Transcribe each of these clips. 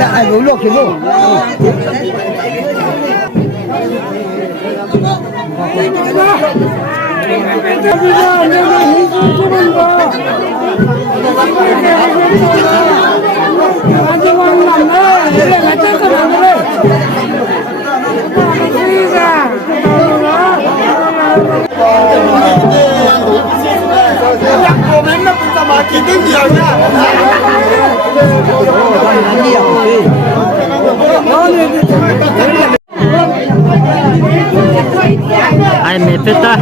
đã lối lột cái bộ ai mệt thế ta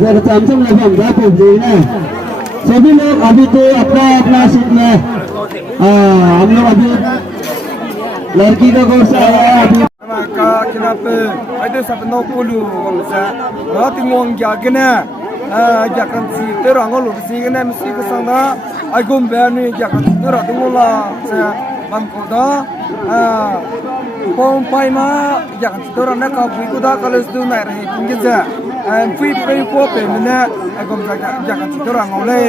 जरा चमचम लगा जा पूछिए ना सभी लोग अभी तो अपना अपना सीट में हम लोग अभी लड़की का कोर्स आया है अभी का kenapa ada sapno pulu bangsa rati ngong ya gena jakan si terang ngolu si gena mesti ke sana agum berni jakan terang ngola saya bangko da pom pai ma jakan terang nak kau ikut da kalau itu naik rahi tinggi je fui pay ko pe mana agum jakan terang ngole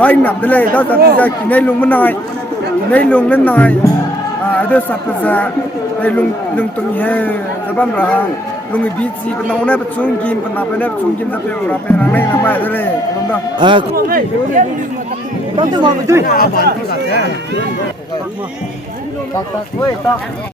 rai nak dele da tapi saya kinai lung menai kinai lung menai ada sapza lung lung tung he zabam rahang lung bici kenau na pecung kim kenapa na pecung kim tapi orang perang ni nama dele lomba bang tu mau betul